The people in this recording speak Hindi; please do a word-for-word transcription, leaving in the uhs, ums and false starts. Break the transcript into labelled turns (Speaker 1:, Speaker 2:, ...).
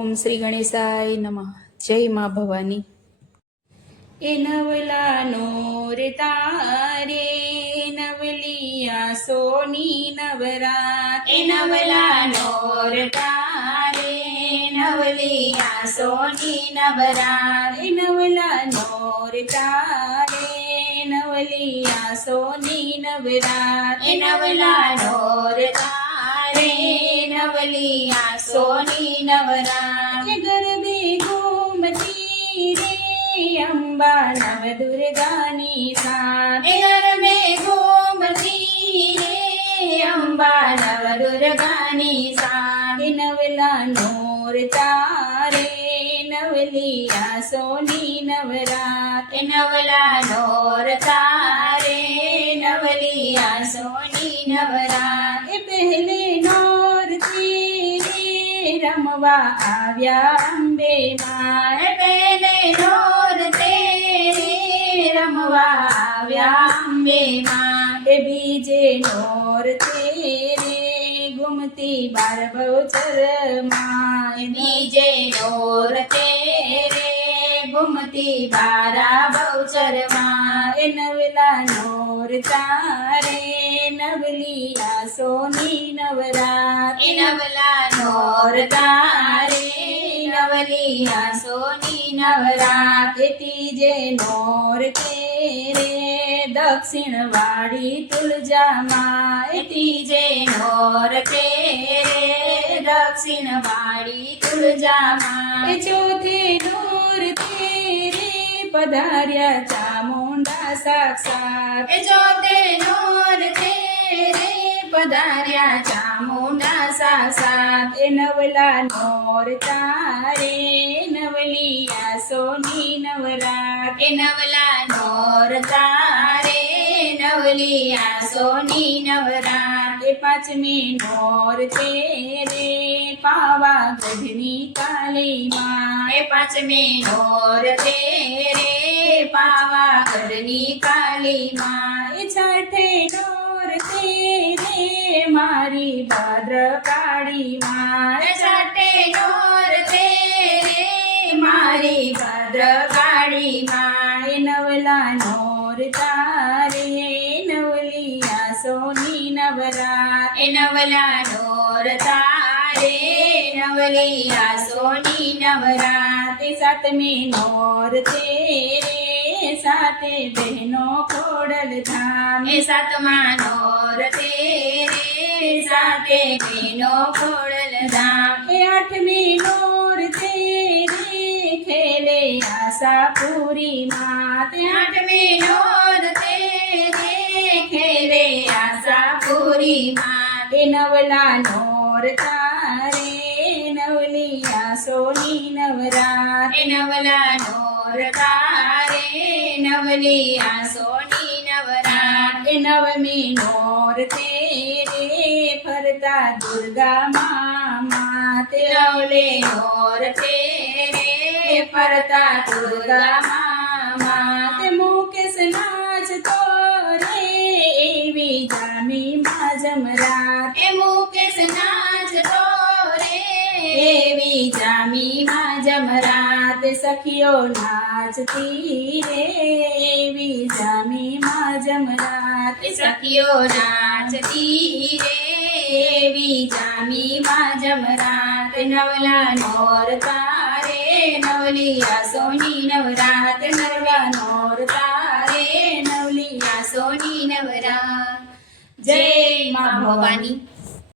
Speaker 1: ओम श्री गणेशाय नमः। जय माँ भवानी। ए नवला नोर तारे नवलिया सोनी नवरात।
Speaker 2: ए नवला नोर तारे नवलिया सोनी नवरात।
Speaker 1: ए नवला नोर तारे नवलिया सोनी नवरात।
Speaker 2: ए नवला नोर तारे नवलिया सोनी नवरात।
Speaker 1: ए गरबे घूमती रे अम्बा नव दुर्गानी साथ।
Speaker 2: ए घर में घूमती रे अम्बा नव दुर्गानी साथ।
Speaker 1: ए नवला नोर तारे नवलिया सोनी नवरात।
Speaker 2: ए नवला नोर तारे नवलिया सोनी नवरात।
Speaker 1: ए पहले नोर तेरे रमवा आव्या अम्बे माँ।
Speaker 2: ए पहले नोर तेरे रमवा आव्या अम्बे माँ।
Speaker 1: ए बीजे नोर तेरे घूमती बार बहुचर माँ।
Speaker 2: ए बीजे नोर तेरे घूमती बारा बहुचर माँ।
Speaker 1: ए नवला नोर तारे नवलिया सोनी नवरात।
Speaker 2: ए नवला नोर तारे नवलिया सोनी नवरात।
Speaker 1: ए तीजे नोर तेरे दक्षिण वाड़ी तुलजा माँ।
Speaker 2: ए तीजे नोर तेरे दक्षिण वाड़ी तुलजा माँ।
Speaker 1: ए चौथे नोर तेरे पधार्या चामुंडा साक्षात।
Speaker 2: ए चौथे नोर तेरे पधार्या चामुंडा साक्षात।
Speaker 1: ए नवला नोर तारे नवलिया सोनी नवरात।
Speaker 2: ए नवला नोर तारे नवलिया सोनी नवरात।
Speaker 1: ए पांचमी नोर तेरे पावा गढ़नी काली माँ।
Speaker 2: ए पांचमे नोर तेरे पावा करनी काली माँ।
Speaker 1: ए छठे नोर तेरे मारी भद्र काली माँ।
Speaker 2: ए छठे नोर तेरे मारी भद्र काली माँ।
Speaker 1: ए नवला नोर तारे नवलिया सोनी नवरात।
Speaker 2: ए नवला नोर तारे नवलिया सोनी नवरात।
Speaker 1: ए सातमी नोर तेरे साते बहनों खोड़ल धाम।
Speaker 2: ए सातमा नोर तेरे साते बहनों खोड़ल धाम।
Speaker 1: ए आठवीं नोर तेरे खेले आशा पूरी मात।
Speaker 2: ए आठवीं नोर तेरे खेले आशा पूरी माँ।
Speaker 1: ए नवला नोर तारे नवलिया सोनी नवरात।
Speaker 2: ए नवला नोर तारे नवलिया सोनी नवरात।
Speaker 1: ए नवमी नोर तेरे फरता दुर्गा माँ मात।
Speaker 2: ए नवले नोर तेरे फरता दुर्गा माँ माँ।
Speaker 1: ते मुकेश नाच तोरे एवी जामी माँ जमरात।
Speaker 2: ए मुकेश नाच तोरे एवी जामी माँ जमरात।
Speaker 1: सखियो नाचती रे एवी जामी माँ जमरात।
Speaker 2: सखियो नाचती रे एवी जामी माँ जमरात। नवला नोर तारे नवलिया सोनी नवरात। नवला नोर तारे नवलिया सोनी नवरात। जय माँ भवानी।